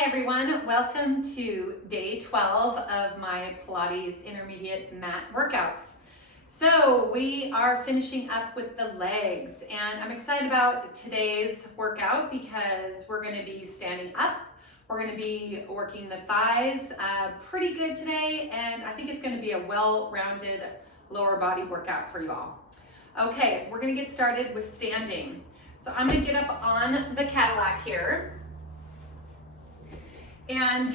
Hi everyone, welcome to day 12 of my Pilates intermediate mat workouts. So we are finishing up with the legs, and I'm excited about today's workout because we're going to be standing up. We're going to be working the thighs pretty good today, and I think it's going to be a well-rounded lower body workout for you all. Okay, so we're going to get started with standing. So I'm going to get up on the Cadillac here. And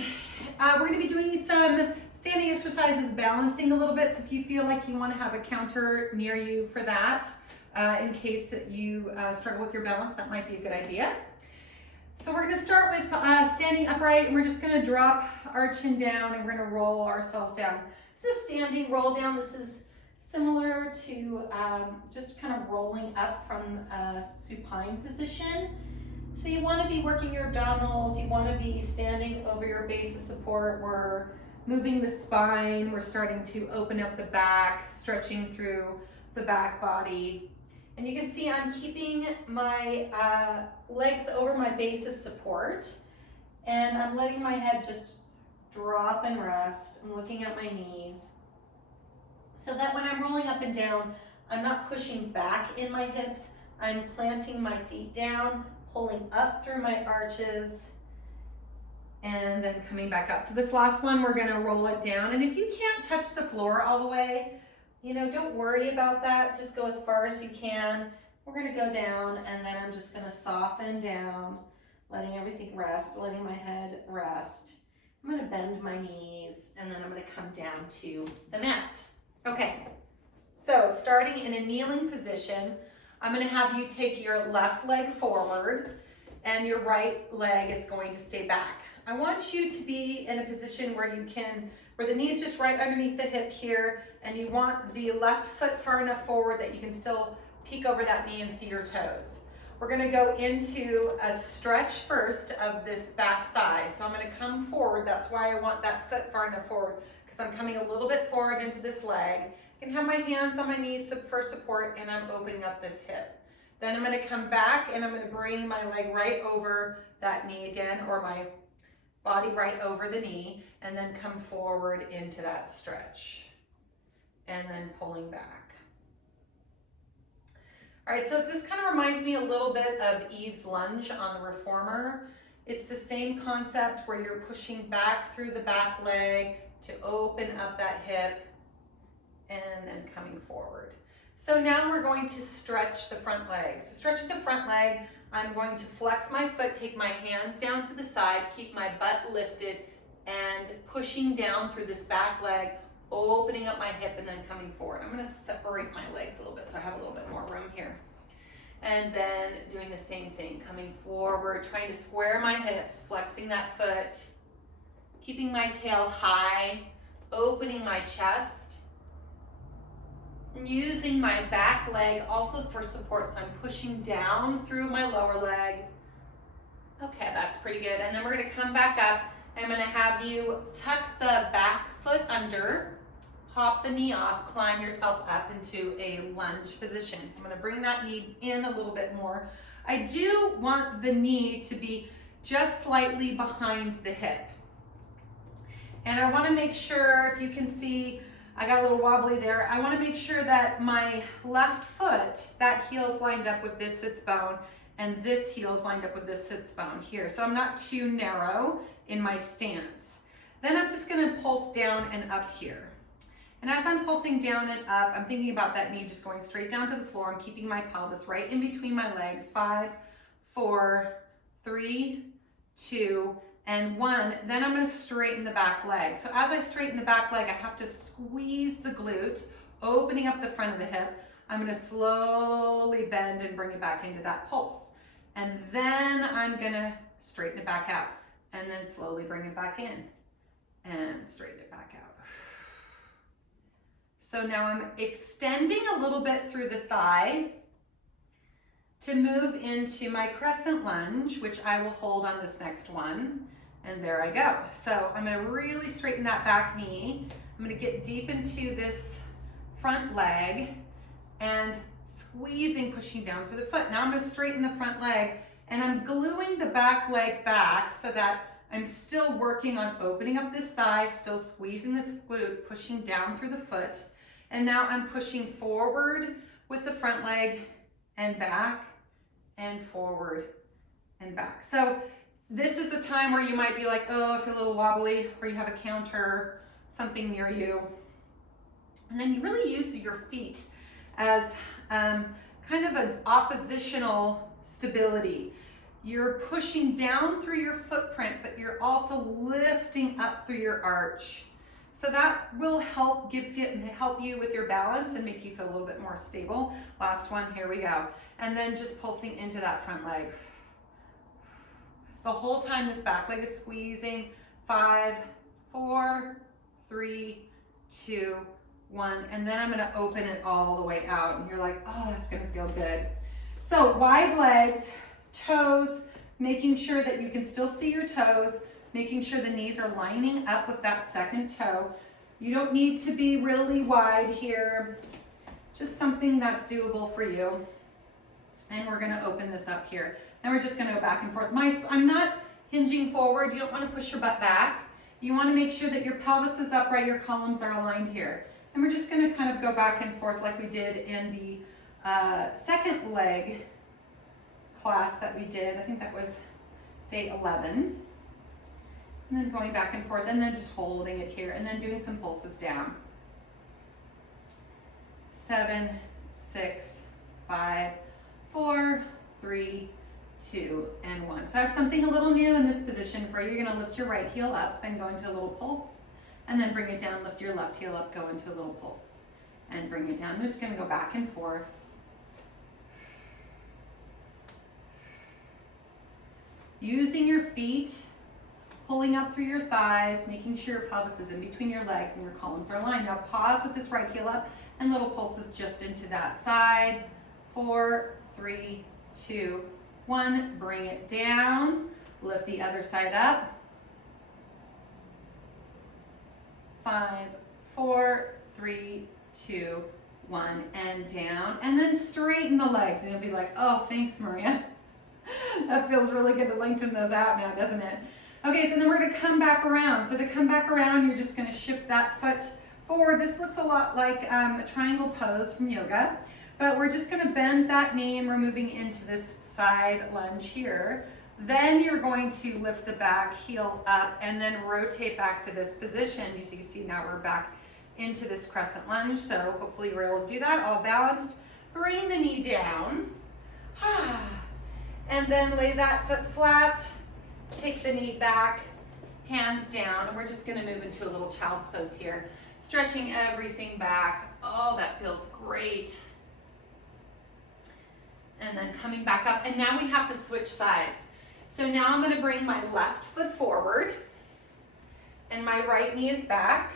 we're going to be doing some standing exercises, balancing a little bit. So if you feel like you want to have a counter near you for that, in case that you struggle with your balance, that might be a good idea. So we're going to start with standing upright, and we're just going to drop our chin down, and we're going to roll ourselves down. This is standing roll down. This is similar to just kind of rolling up from a supine position. So you want to be working your abdominals, you want to be standing over your base of support. We're moving the spine, we're starting to open up the back, stretching through the back body. And you can see I'm keeping my legs over my base of support, and I'm letting my head just drop and rest. I'm looking at my knees, so that when I'm rolling up and down, I'm not pushing back in my hips, I'm planting my feet down, pulling up through my arches, and then coming back up. So this last one, we're gonna roll it down. And if you can't touch the floor all the way, don't worry about that. Just go as far as you can. We're gonna go down, and then I'm just gonna soften down, letting everything rest, letting my head rest. I'm gonna bend my knees, and then I'm gonna come down to the mat. Okay, so starting in a kneeling position, I'm going to have you take your left leg forward and your right leg is going to stay back. I want you to be in a position where where the knee is just right underneath the hip here, and you want the left foot far enough forward that you can still peek over that knee and see your toes. We're going to go into a stretch first of this back thigh. So I'm going to come forward. That's why I want that foot far enough forward, because I'm coming a little bit forward into this leg. I can have my hands on my knees for support, and I'm opening up this hip. Then I'm going to come back, and I'm going to bring my leg right over that knee again, or my body right over the knee, and then come forward into that stretch, and then pulling back. All right, so this kind of reminds me a little bit of Eve's lunge on the reformer. It's the same concept where you're pushing back through the back leg to open up that hip, and then coming forward. So now we're going to stretch the front leg. So stretching the front leg, I'm going to flex my foot, take my hands down to the side, keep my butt lifted, and pushing down through this back leg, opening up my hip, and then coming forward. I'm gonna separate my legs a little bit so I have a little bit more room here. And then doing the same thing, coming forward, trying to square my hips, flexing that foot, keeping my tail high, opening my chest, using my back leg also for support, so I'm pushing down through my lower leg. Okay, that's pretty good. And then we're going to come back up. I'm going to have you tuck the back foot under, pop the knee off, climb yourself up into a lunge position. So I'm going to bring that knee in a little bit more. I do want the knee to be just slightly behind the hip. And I want to make sure, if you can see, I got a little wobbly there. I want to make sure that my left foot, that heel's lined up with this sits bone, and this heel's lined up with this sits bone here. So I'm not too narrow in my stance. Then I'm just going to pulse down and up here. And as I'm pulsing down and up, I'm thinking about that knee just going straight down to the floor. I'm keeping my pelvis right in between my legs. 5, 4, 3, 2, and 1, then I'm going to straighten the back leg. So as I straighten the back leg, I have to squeeze the glute, opening up the front of the hip. I'm going to slowly bend and bring it back into that pulse. And then I'm going to straighten it back out, and then slowly bring it back in and straighten it back out. So now I'm extending a little bit through the thigh to move into my crescent lunge, which I will hold on this next one. And there I go. So I'm going to really straighten that back knee. I'm going to get deep into this front leg and squeezing, pushing down through the foot. Now I'm going to straighten the front leg, and I'm gluing the back leg back so that I'm still working on opening up this thigh, still squeezing this glute, pushing down through the foot. And now I'm pushing forward with the front leg and back and forward and back. So this is the time where you might be like, oh, I feel a little wobbly, or you have a counter, something near you. And then you really use your feet as kind of an oppositional stability. You're pushing down through your footprint, but you're also lifting up through your arch. So that will help you with your balance and make you feel a little bit more stable. Last one, here we go. And then just pulsing into that front leg. The whole time this back leg is squeezing. 5, 4, 3, 2, 1. And then I'm gonna open it all the way out. And you're like, oh, that's gonna feel good. So wide legs, toes, making sure that you can still see your toes, making sure the knees are lining up with that second toe. You don't need to be really wide here, just something that's doable for you. And we're gonna open this up here. And we're just gonna go back and forth. I'm not hinging forward. You don't wanna push your butt back. You wanna make sure that your pelvis is upright, your columns are aligned here. And we're just gonna kind of go back and forth like we did in the second leg class that we did. I think that was day 11. And then going back and forth, and then just holding it here, and then doing some pulses down. 7, 6, 5, 4, 3, 2, and 1. So I have something a little new in this position for you. You're gonna lift your right heel up and go into a little pulse, and then bring it down, lift your left heel up, go into a little pulse, and bring it down. We're just gonna go back and forth. Using your feet, pulling up through your thighs, making sure your pelvis is in between your legs and your columns are aligned. Now pause with this right heel up and little pulses just into that side. 4, 3, 2, 1. Bring it down. Lift the other side up. 5, 4, 3, 2, 1, and down. And then straighten the legs. And you'll be like, oh, thanks, Maria. That feels really good to lengthen those out now, doesn't it? Okay, so then we're gonna come back around. So to come back around, you're just gonna shift that foot forward. This looks a lot like a triangle pose from yoga, but we're just gonna bend that knee and we're moving into this side lunge here. Then you're going to lift the back heel up and then rotate back to this position. You see now we're back into this crescent lunge. So hopefully you're able to do that, all balanced. Bring the knee down. And then lay that foot flat. Take the knee back, hands down, and we're just gonna move into a little child's pose here. Stretching everything back. Oh, that feels great. And then coming back up, and now we have to switch sides. So now I'm gonna bring my left foot forward, and my right knee is back.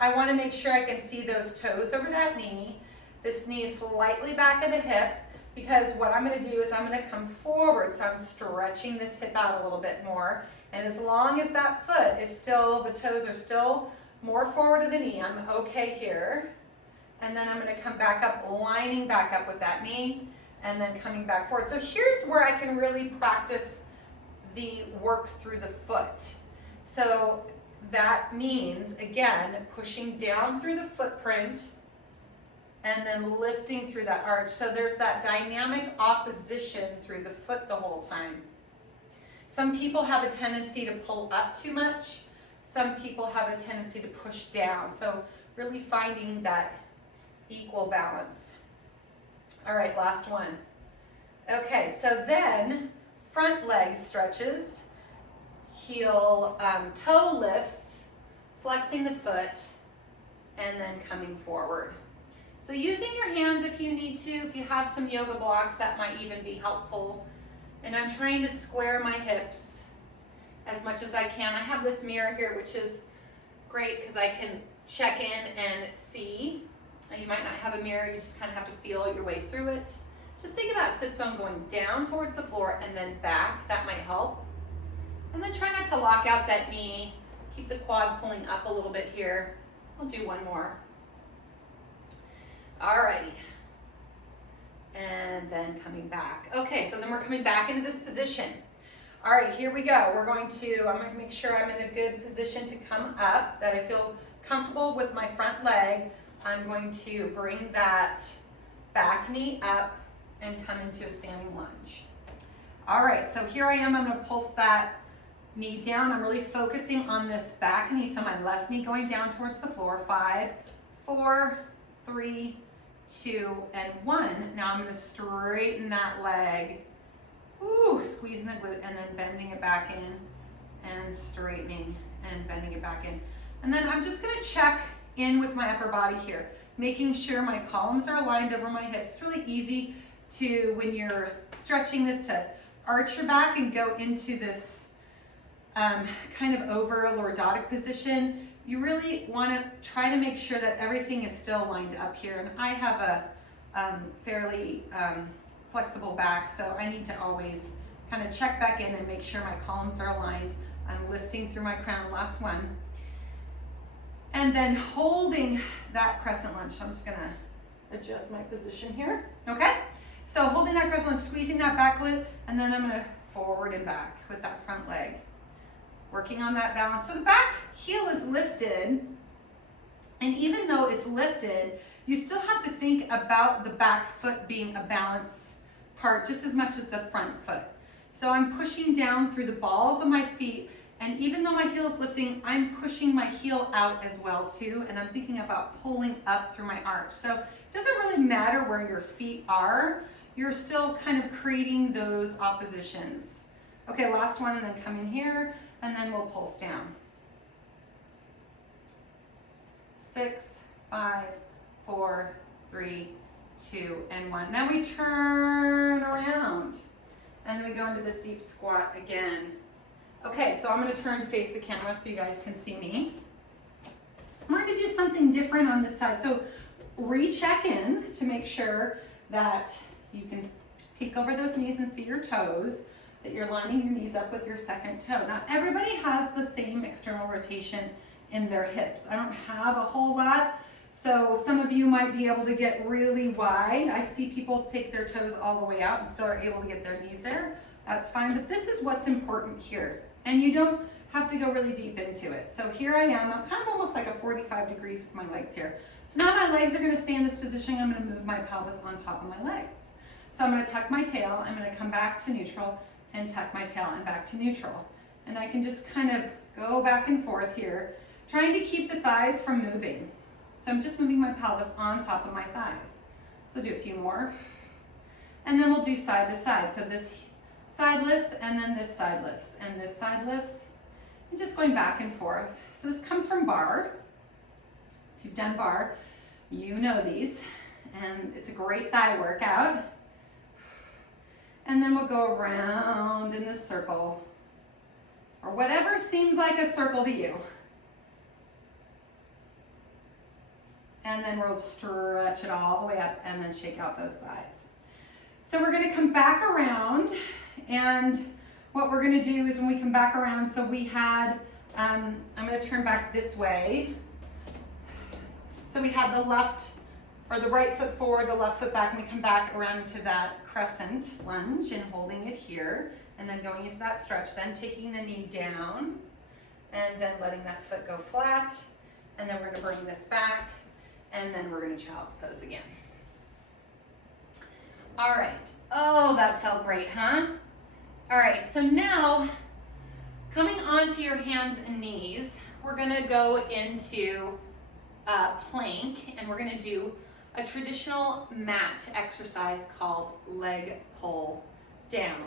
I wanna make sure I can see those toes over that knee. This knee is slightly back of the hip, because what I'm gonna do is I'm gonna come forward, so I'm stretching this hip out a little bit more. And as long as that foot is still, the toes are still more forward of the knee, I'm okay here. And then I'm gonna come back up, lining back up with that knee, and then coming back forward. So here's where I can really practice the work through the foot. So that means, again, pushing down through the footprint, and then lifting through that arch. So there's that dynamic opposition through the foot the whole time. Some people have a tendency to pull up too much. Some people have a tendency to push down. So really finding that equal balance. All right, last one. Okay, so then front leg stretches, heel, toe lifts, flexing the foot, and then coming forward. So using your hands if you need to, if you have some yoga blocks, that might even be helpful. And I'm trying to square my hips as much as I can. I have this mirror here, which is great because I can check in and see. You might not have a mirror, you just kind of have to feel your way through it. Just think about sits bone going down towards the floor and then back, that might help. And then try not to lock out that knee. Keep the quad pulling up a little bit here. I'll do one more. Alrighty, and then coming back. Okay, so then we're coming back into this position. All right, here we go. I'm going to make sure I'm in a good position to come up, that I feel comfortable with my front leg. I'm going to bring that back knee up and come into a standing lunge. All right, so here I am. I'm going to pulse that knee down. I'm really focusing on this back knee, so my left knee going down towards the floor. 5, 4, 3, 2, and 1. Now I'm going to straighten that leg. Ooh, squeezing the glute and then bending it back in and straightening and bending it back in. And then I'm just going to check in with my upper body here, making sure my columns are aligned over my hips. It's really easy to, when you're stretching this, to arch your back and go into this kind of over a lordotic position. You really want to try to make sure that everything is still lined up here. And I have a fairly flexible back, so I need to always kind of check back in and make sure my columns are aligned. I'm lifting through my crown, last one. And then holding that crescent lunge. So I'm just gonna adjust my position here, okay? So holding that crescent lunge, squeezing that back glute, and then I'm gonna forward and back with that front leg. Working on that balance. So the back heel is lifted, and even though it's lifted, you still have to think about the back foot being a balance part just as much as the front foot. So I'm pushing down through the balls of my feet, and even though my heel is lifting, I'm pushing my heel out as well too, and I'm thinking about pulling up through my arch. So it doesn't really matter where your feet are, you're still kind of creating those oppositions. Okay, last one, and then come in here, and then we'll pulse down. 6, 5, 4, 3, 2, and 1. Now we turn around, and then we go into this deep squat again. Okay, so I'm going to turn to face the camera so you guys can see me. I'm going to do something different on this side. So recheck in to make sure that you can peek over those knees and see your toes, that you're lining your knees up with your second toe. Now everybody has the same external rotation in their hips. I don't have a whole lot. So some of you might be able to get really wide. I see people take their toes all the way out and still are able to get their knees there. That's fine, but this is what's important here. And you don't have to go really deep into it. So here I am. I'm kind of almost like a 45 degrees with my legs here. So now my legs are going to stay in this position. I'm going to move my pelvis on top of my legs. So I'm going to tuck my tail. I'm going to come back to neutral and tuck my tail and back to neutral. And I can just kind of go back and forth here, trying to keep the thighs from moving. So I'm just moving my pelvis on top of my thighs. So do a few more. And then we'll do side to side. So this side lifts, and then this side lifts, and this side lifts. And just going back and forth. So this comes from bar. If you've done bar, you know these. And it's a great thigh workout. And then we'll go around in this circle, or whatever seems like a circle to you. And then we'll stretch it all the way up and then shake out those thighs. So we're going to come back around, and what we're going to do is when we come back around, so we had, I'm going to turn back this way. So we had the left, or the right foot forward, the left foot back, and we come back around into that crescent lunge and holding it here, and then going into that stretch, then taking the knee down, and then letting that foot go flat, and then we're going to bring this back, and then we're going to child's pose again. All right. Oh, that felt great, huh? All right, so now coming onto your hands and knees, we're going to go into plank, and we're going to do a traditional mat exercise called leg pull down.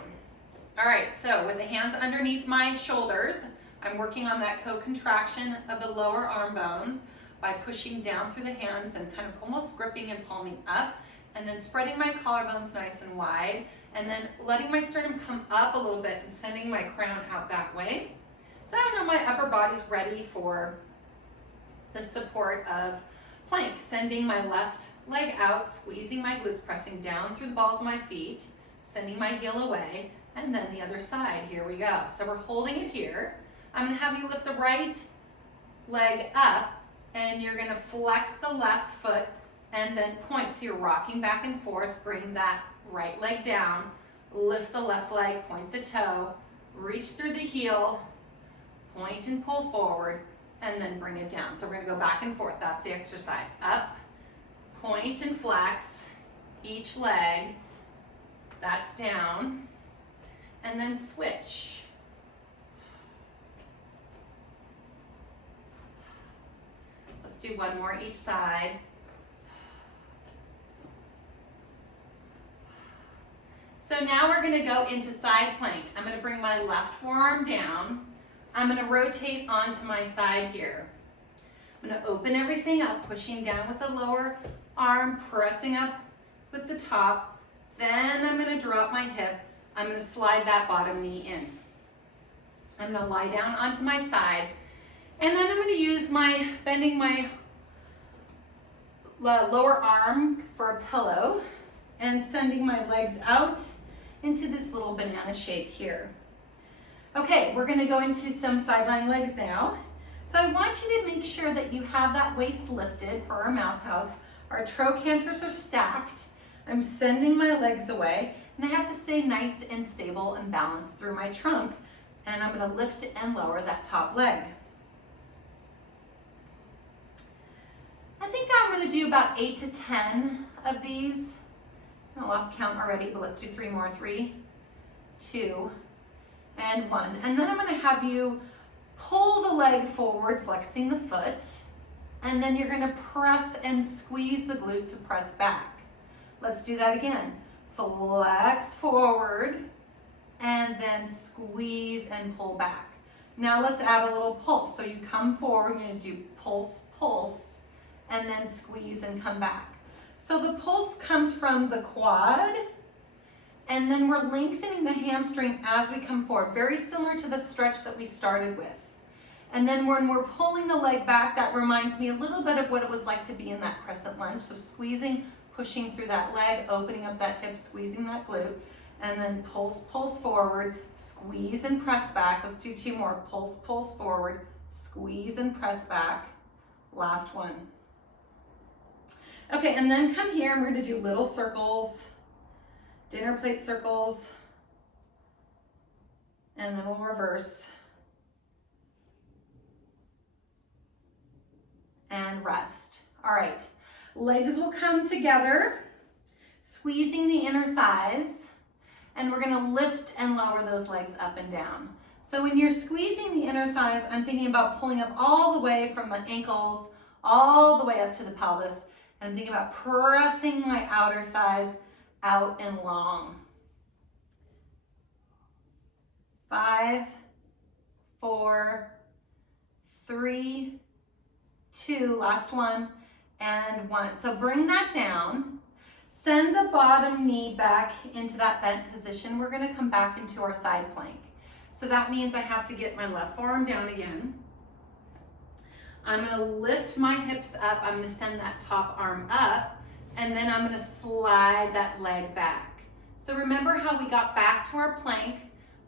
All right, so with the hands underneath my shoulders, I'm working on that co-contraction of the lower arm bones by pushing down through the hands and kind of almost gripping and palming up, and then spreading my collarbones nice and wide, and then letting my sternum come up a little bit and sending my crown out that way. So I know my upper body's ready for the support of plank, sending my left leg out, squeezing my glutes, pressing down through the balls of my feet, sending my heel away, and then the other side. Here we go. So we're holding it here. I'm going to have you lift the right leg up, and you're going to flex the left foot and then point. So you're rocking back and forth. Bring that right leg down, lift the left leg, point the toe, reach through the heel, point and pull forward, and then bring it down. So we're gonna go back and forth. That's the exercise. Up, point and flex each leg. That's down. And then switch. Let's do one more each side. So now we're gonna go into side plank. I'm gonna bring my left forearm down. I'm gonna rotate onto my side here. I'm gonna open everything up, pushing down with the lower arm, pressing up with the top. Then I'm gonna drop my hip. I'm gonna slide that bottom knee in. I'm gonna lie down onto my side. And then I'm gonna use bending my lower arm for a pillow and sending my legs out into this little banana shape here. Okay, we're gonna go into some sideline legs now. So I want you to make sure that you have that waist lifted for our mouse house. Our trochanters are stacked. I'm sending my legs away, and I have to stay nice and stable and balanced through my trunk. And I'm gonna lift and lower that top leg. I think I'm gonna do about 8 to 10 of these. I lost count already, but let's do 3 more. 3, 2, and 1. And then I'm gonna have you pull the leg forward, flexing the foot, and then you're gonna press and squeeze the glute to press back. Let's do that again. Flex forward, and then squeeze and pull back. Now let's add a little pulse. So you come forward, you're gonna do pulse, pulse, and then squeeze and come back. So the pulse comes from the quad, and then we're lengthening the hamstring as we come forward, very similar to the stretch that we started with. And then when we're pulling the leg back, that reminds me a little bit of what it was like to be in that crescent lunge. So squeezing, pushing through that leg, opening up that hip, squeezing that glute, and then pulse, pulse forward, squeeze and press back. Let's do 2 more. Pulse, pulse forward, squeeze and press back. Last one. Okay, and then come here and we're gonna do little circles, dinner plate circles, and then we'll reverse and rest. All right, legs will come together, squeezing the inner thighs, and we're gonna lift and lower those legs up and down. So when you're squeezing the inner thighs, I'm thinking about pulling up all the way from the ankles, all the way up to the pelvis. And I'm thinking about pressing my outer thighs out and long. 5, 4, 3, 2, last one, and 1. So bring that down. Send the bottom knee back into that bent position. We're gonna come back into our side plank. So that means I have to get my left forearm down again. I'm gonna lift my hips up. I'm gonna send that top arm up, and then I'm gonna slide that leg back. So remember how we got back to our plank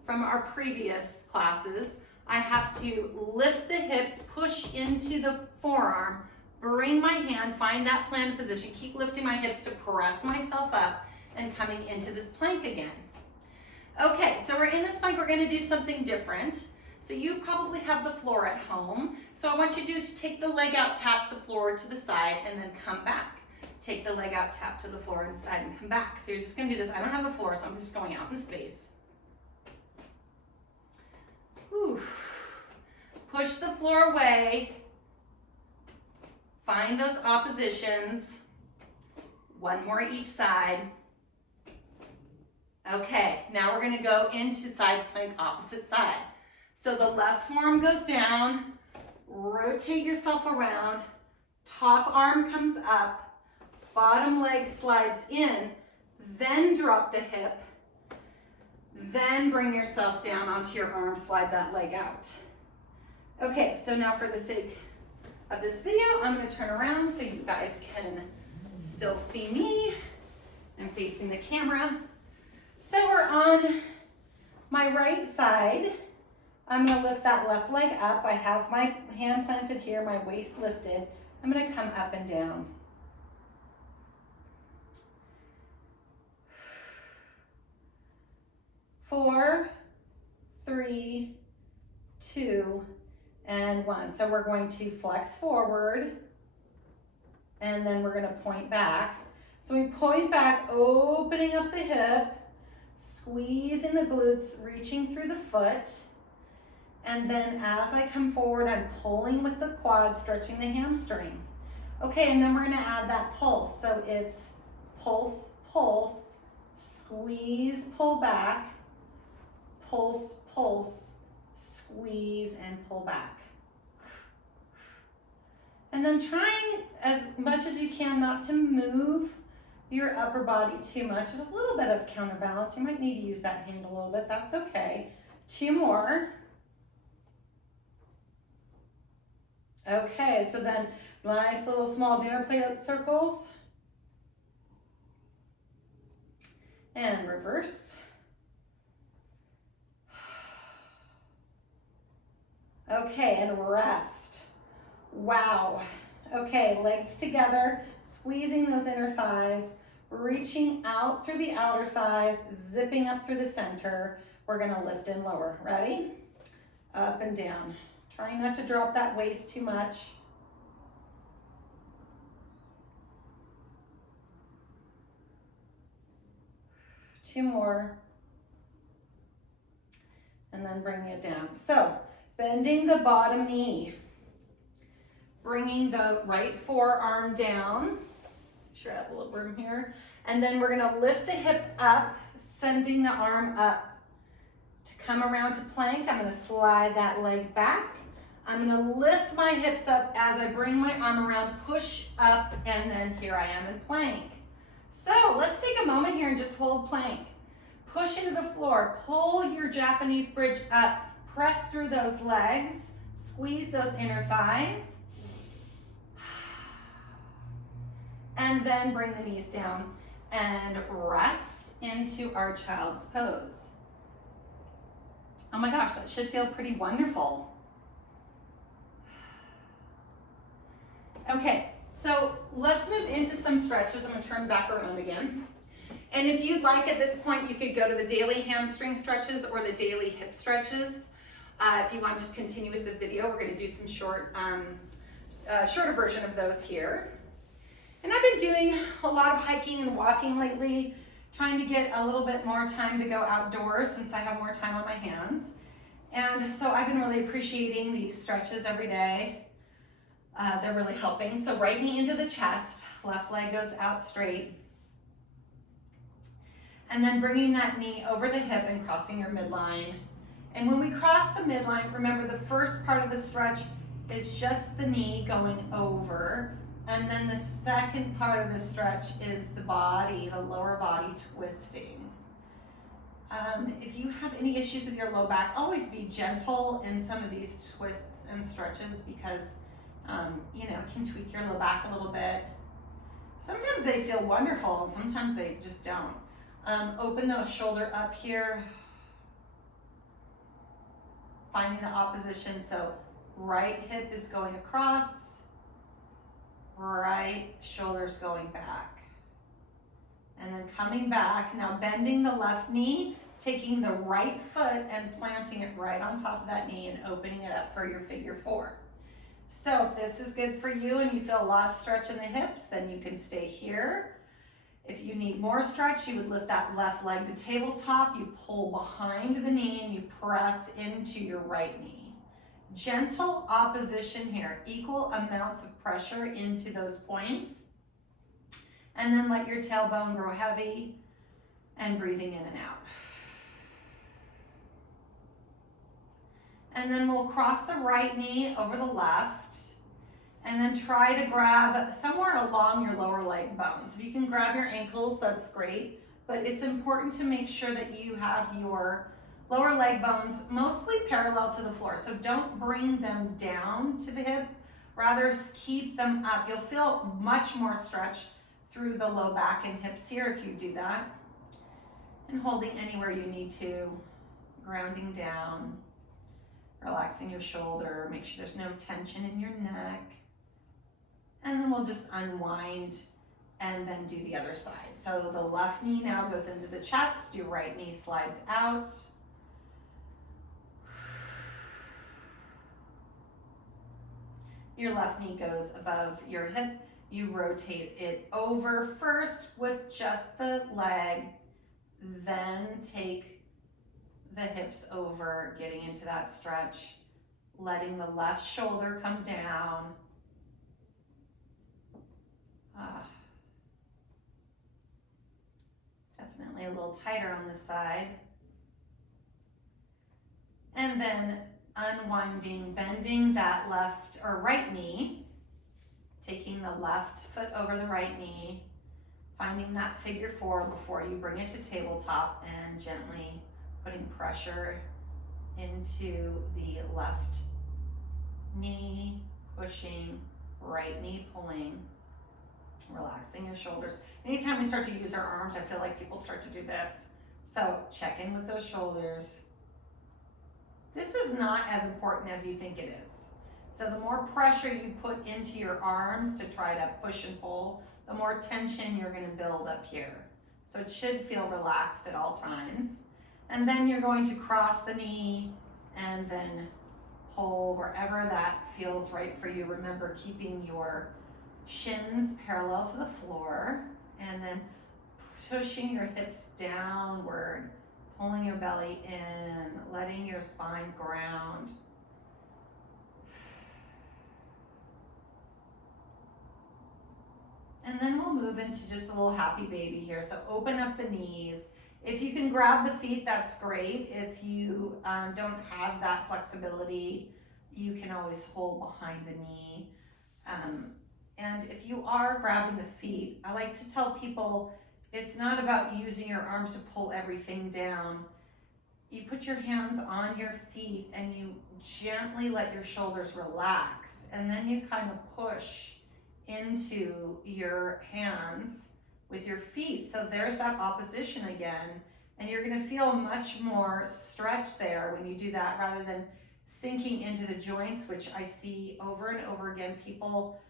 from our previous classes? I have to lift the hips, push into the forearm, bring my hand, find that planted position, keep lifting my hips to press myself up and coming into this plank again. Okay, so we're in this plank, we're gonna do something different. So you probably have the floor at home. So I want you to do is take the leg out, tap the floor to the side, and then come back. Take the leg out, tap to the floor and side, and come back. So you're just gonna do this. I don't have a floor, so I'm just going out in space. Whew. Push the floor away. Find those oppositions. 1 more each side. Okay, now we're gonna go into side plank, opposite side. So the left forearm goes down, rotate yourself around, top arm comes up, bottom leg slides in, then drop the hip, then bring yourself down onto your arm, slide that leg out. Okay, so now for the sake of this video, I'm gonna turn around so you guys can still see me. I'm facing the camera. So we're on my right side. I'm gonna lift that left leg up. I have my hand planted here, my waist lifted. I'm gonna come up and down. 4, 3, 2, and 1. So we're going to flex forward, and then we're gonna point back. So we point back, opening up the hip, squeezing the glutes, reaching through the foot. And then as I come forward, I'm pulling with the quad, stretching the hamstring. Okay, and then we're gonna add that pulse. So it's pulse, pulse, squeeze, pull back, pulse, pulse, squeeze, and pull back. And then trying as much as you can not to move your upper body too much. There's a little bit of counterbalance. You might need to use that hand a little bit. That's okay. 2 more. Okay, so then nice little small dinner plate circles. And reverse. Okay, and rest. Wow. Okay, legs together, squeezing those inner thighs, reaching out through the outer thighs, zipping up through the center. We're gonna lift and lower. Ready? Up and down. Trying not to drop that waist too much. Two more. And then bringing it down. So, bending the bottom knee. Bringing the right forearm down. Sure, I have a little room here. And then we're gonna lift the hip up, sending the arm up. To come around to plank, I'm gonna slide that leg back. I'm gonna lift my hips up as I bring my arm around, push up, and then here I am in plank. So let's take a moment here and just hold plank. Push into the floor, pull your Japanese bridge up, press through those legs, squeeze those inner thighs, and then bring the knees down and rest into our child's pose. Oh my gosh, that should feel pretty wonderful. Okay, so let's move into some stretches. I'm gonna turn back around again. And if you'd like at this point, you could go to the daily hamstring stretches or the daily hip stretches. If you want to just continue with the video, we're gonna do some shorter version of those here. And I've been doing a lot of hiking and walking lately, trying to get a little bit more time to go outdoors since I have more time on my hands. And so I've been really appreciating these stretches every day. They're really helping. So right knee into the chest, left leg goes out straight. And then bringing that knee over the hip and crossing your midline. And when we cross the midline, remember the first part of the stretch is just the knee going over. And then the second part of the stretch is the body, the lower body twisting. If you have any issues with your low back, always be gentle in some of these twists and stretches because it can tweak your low back a little bit. Sometimes they feel wonderful and sometimes they just don't. Open the shoulder up here. Finding the opposition, so right hip is going across, right shoulder's going back. And then coming back, now bending the left knee, taking the right foot and planting it right on top of that knee and opening it up for your figure 4. So if this is good for you and you feel a lot of stretch in the hips, then you can stay here. If you need more stretch, you would lift that left leg to tabletop, you pull behind the knee and you press into your right knee. Gentle opposition here, equal amounts of pressure into those points. And then let your tailbone grow heavy and breathing in and out. And then we'll cross the right knee over the left and then try to grab somewhere along your lower leg bones. If you can grab your ankles, that's great, but it's important to make sure that you have your lower leg bones mostly parallel to the floor. So don't bring them down to the hip, rather keep them up. You'll feel much more stretch through the low back and hips here if you do that. And holding anywhere you need to, grounding down, relaxing your shoulder, make sure there's no tension in your neck. And then we'll just unwind and then do the other side. So the left knee now goes into the chest, your right knee slides out. Your left knee goes above your hip. You rotate it over first with just the leg, then take the hips over, getting into that stretch, letting the left shoulder come down. Definitely a little tighter on this side. And then unwinding, bending that left or right knee, taking the left foot over the right knee, finding that figure four before you bring it to tabletop, and gently putting pressure into the left knee, pushing, right knee pulling, relaxing your shoulders. Anytime we start to use our arms, I feel like people start to do this. So check in with those shoulders. This is not as important as you think it is. So the more pressure you put into your arms to try to push and pull, the more tension you're going to build up here. So it should feel relaxed at all times. And then you're going to cross the knee and then pull wherever that feels right for you. Remember, keeping your shins parallel to the floor, and then pushing your hips downward, pulling your belly in, letting your spine ground. And then we'll move into just a little happy baby here. So open up the knees. If you can grab the feet, that's great. If you don't have that flexibility, you can always hold behind the knee. And if you are grabbing the feet, I like to tell people it's not about using your arms to pull everything down. You put your hands on your feet and you gently let your shoulders relax, and then you kind of push into your hands with your feet. So there's that opposition again, and you're going to feel much more stretch there when you do that, rather than sinking into the joints, which I see over and over again, people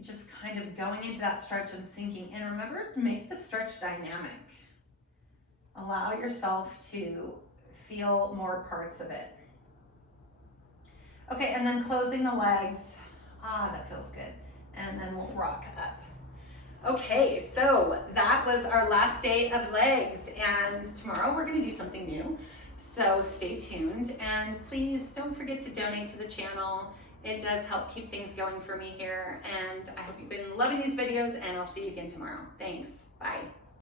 just kind of going into that stretch and sinking in. Remember to make the stretch dynamic. Allow yourself to feel more parts of it. Okay, and then closing the legs. That feels good. And then we'll rock up. Okay, so that was our last day of legs, and tomorrow we're going to do something new. So stay tuned, and please don't forget to donate to the channel. It does help keep things going for me here, and I hope you've been loving these videos, and I'll see you again tomorrow. Thanks. Bye.